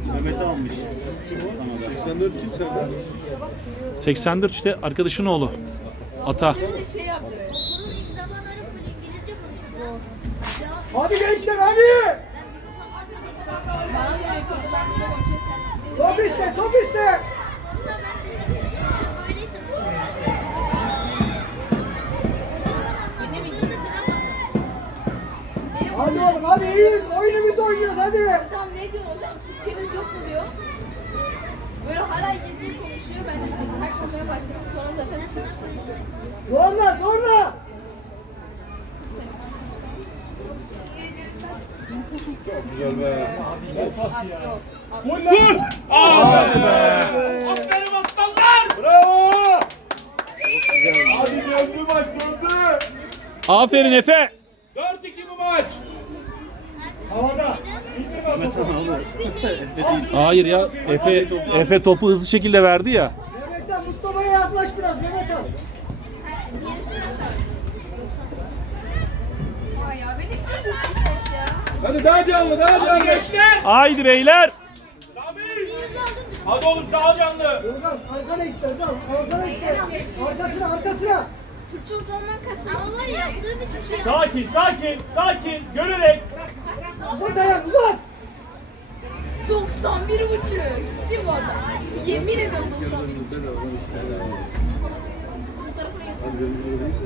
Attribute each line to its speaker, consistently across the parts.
Speaker 1: Mehmet almış.
Speaker 2: 84 kim sende?
Speaker 3: 84 işte arkadaşın oğlu. Ata.
Speaker 4: Şimdi şey yaptı.
Speaker 5: Okulun ilk zamanları full İngilizce konuşuyordu.
Speaker 6: Hadi gençler hadi.
Speaker 4: Bana göre yapıyordu. Ben de maçı sen.
Speaker 6: Top iste, top iste.
Speaker 5: Bunda ben dedim öyleyse nasıl
Speaker 4: Benim
Speaker 5: Bunu
Speaker 4: için.
Speaker 5: da kıramadım.
Speaker 6: Hadi oğlum hadi iyiyiz. Oyunumuzu oynuyoruz hadi.
Speaker 4: Hocam ne diyor hocam? Türkçeniz yok mu diyor. Böyle hala İngilizce konuşuyor. Ben de kaçmamaya başladım. Sonra zaten Türkçe.
Speaker 6: Zorla zorla.
Speaker 2: Çok güzel be.
Speaker 4: Yok.
Speaker 2: Vur!
Speaker 1: Aferin aslanlar!
Speaker 2: Bravo! Hadi döndü maç döndü.
Speaker 3: Aferin Efe.
Speaker 1: 4-2 bu maç. Mehmet Han oğlum.
Speaker 3: Hayır ya Efe topu hızlı şekilde verdi ya.
Speaker 6: Mehmet'ten Mustafa'ya yaklaş biraz Mehmet abi.
Speaker 4: Vay ya benim için 75 ya.
Speaker 2: Hadi daha canlı daha canlı.
Speaker 1: Gençler!
Speaker 3: Haydi beyler.
Speaker 1: Sami! Hadi oğlum daha canlı.
Speaker 6: Ilgaz arkana iste Ilgaz. Arkana iste. Arkasına arkasına.
Speaker 5: Türkçe uzanmak kasanalar yaptığım hiçbir şey
Speaker 1: Sakin, sakin, sakin. Görerek.
Speaker 6: Uzat ayağını uzat.
Speaker 4: 91 buçuk. Ciddi bu adam. Yemin ediyorum 91 buçuk. Bu tarafına yazın.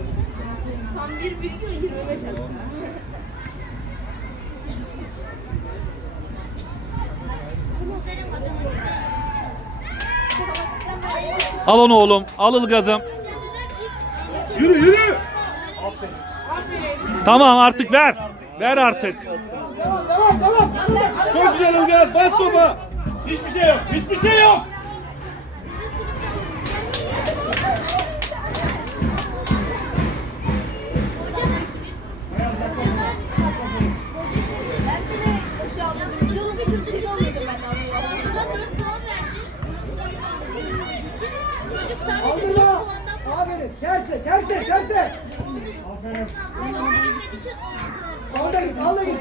Speaker 4: 91,25 aslında.
Speaker 5: Senin matematikte.
Speaker 3: Al onu oğlum. Al Ilgaz'ım.
Speaker 5: Ilk
Speaker 2: Yürü yürü.
Speaker 3: Tamam artık ver. Ver artık.
Speaker 6: Devam devam devam.
Speaker 2: Çok güzel Ilgaz bas topa.
Speaker 1: Hiçbir şey yok, hiçbir şey yok.
Speaker 5: Çocuk sadece 4
Speaker 6: Aldırma.
Speaker 5: puandan
Speaker 6: Aferin. Terse terse terse. Al da git al da git.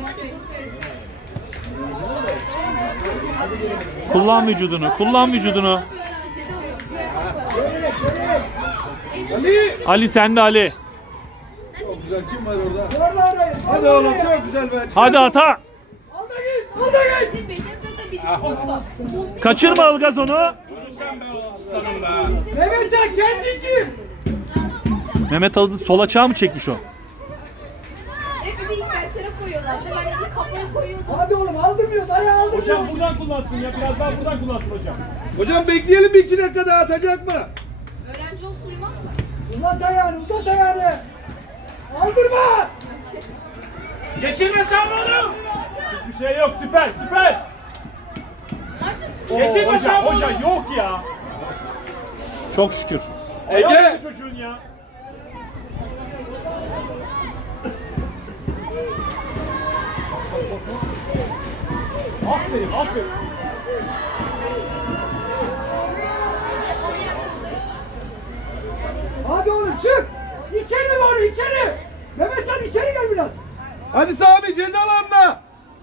Speaker 3: Kullan vücudunu. Kullan vücudunu.
Speaker 6: Dönerek dönerek.
Speaker 2: Ali.
Speaker 3: Ali sende Ali.
Speaker 2: Çok güzel kim var orada?
Speaker 6: Zorla orayı.
Speaker 2: Hadi
Speaker 6: zorla
Speaker 2: oğlum
Speaker 6: orayı.
Speaker 2: çok güzel be.
Speaker 3: Hadi ata.
Speaker 6: Al da git. Al da git.
Speaker 4: 5. sınıfta bir sportla.
Speaker 3: Kaçırma Ilgaz onu.
Speaker 1: Sen be aslanım be.
Speaker 6: Mehmetcan kendinci.
Speaker 3: Mehmet Ali sol açığa mı çekmiş o?
Speaker 4: Hep bir de ilk derslere koyuyorlardı. Ben de ilk kafaya koyuyordum.
Speaker 6: Hadi oğlum aldırmıyoruz. Ayağı
Speaker 1: Hocam
Speaker 6: aldırmıyoruz.
Speaker 1: buradan kullansın ya, biraz daha buradan kullansın hocam.
Speaker 2: Hocam bekleyelim bir 2 dakika daha atacak mı?
Speaker 4: Öğrenci olsun uyumak mı?
Speaker 6: Uzat ayağını uzat ayağını. Aldırma.
Speaker 1: Geçirme Sami oğlum. Hiçbir şey yok, süper, süper.
Speaker 4: Maçta sıkıntı.
Speaker 1: Geçirme Hoca, Sami hoca oğlum. yok ya.
Speaker 3: Çok şükür.
Speaker 1: Ege. Çocuğun ya. Aferin, aferin.
Speaker 6: Hadi oğlum çık. İçeri doğru içeri. Mehmetcan içeri gel biraz.
Speaker 2: Hadi Sami ceza alanına.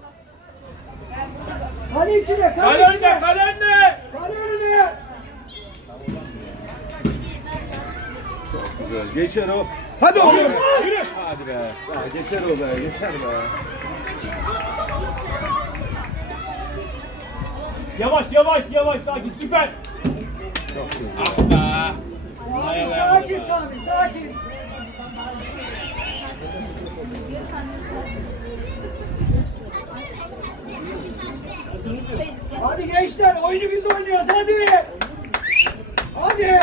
Speaker 6: Kale içine
Speaker 1: Kale
Speaker 6: kale
Speaker 1: önde,
Speaker 6: içine.
Speaker 1: kale önde.
Speaker 6: Kale önüne.
Speaker 2: Güzel geçer o. Hadi oğlum.
Speaker 1: Yürü.
Speaker 2: Hadi be. Ya geçer o be geçer be.
Speaker 1: Yavaş, yavaş, yavaş, sakin, süper. Ah be.
Speaker 6: Sakin sakin Sami sakin. Hadi gençler oyunu biz oynuyoruz hadi. Hadi.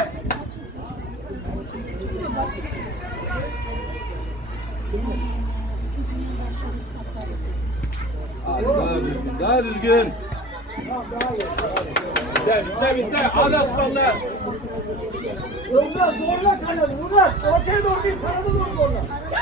Speaker 2: Hadi daha düzgün daha düzgün.
Speaker 1: Bizde. Hadi aslanlar.
Speaker 6: Uzat zorla kanadı uzat. Ortaya doğru değil kanada doğru zorla.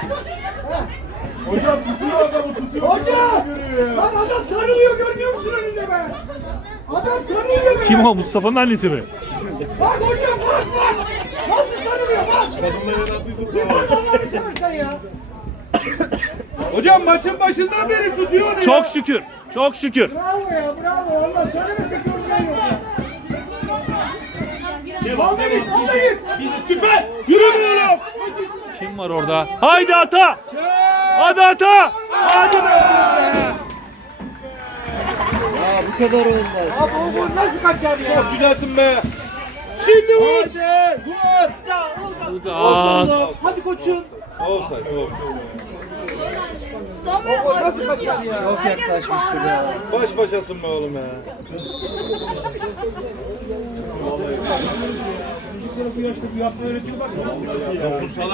Speaker 2: Hocam tutuyor adamı tutuyor.
Speaker 6: Hocam!
Speaker 2: Görüyor ya.
Speaker 6: Lan adam sarılıyor görmüyor musun önünde be? Adam sarılıyor be.
Speaker 3: Kim o? Mustafa'nın annesi mi?
Speaker 6: Bak hocam bak bak. Nasıl sarılıyor bak.
Speaker 2: Kadınlar yarattıysa
Speaker 6: Bir bak Allah'ını seversen ya.
Speaker 2: Hocam maçın başından beri tutuyor onu
Speaker 3: Çok
Speaker 2: ya.
Speaker 3: şükür. Çok şükür.
Speaker 6: Bravo ya bravo. Allah söylemesek göreceğin yok ya.
Speaker 1: Devam,
Speaker 6: Al da git,
Speaker 1: devam.
Speaker 6: al da git.
Speaker 1: Bizi süper.
Speaker 2: Yürü be oğlum.
Speaker 3: Kim var orada? Haydi ata. Hadi ata. Hadi be.
Speaker 2: Ya bu kadar olmaz.
Speaker 6: Abi o gol nasıl kaçar ya?
Speaker 2: Çok güzelsin be. Şimdi vur. Hadi. Vur.
Speaker 3: Az.
Speaker 6: Hadi koçum.
Speaker 2: Offside. Offside.
Speaker 4: Tam böyle açılmıyor. Çok yaklaşmıştı ya.
Speaker 2: Baş başasın be oğlum ya.
Speaker 1: Bu yaşta bu yaptığı öğretiyor bak.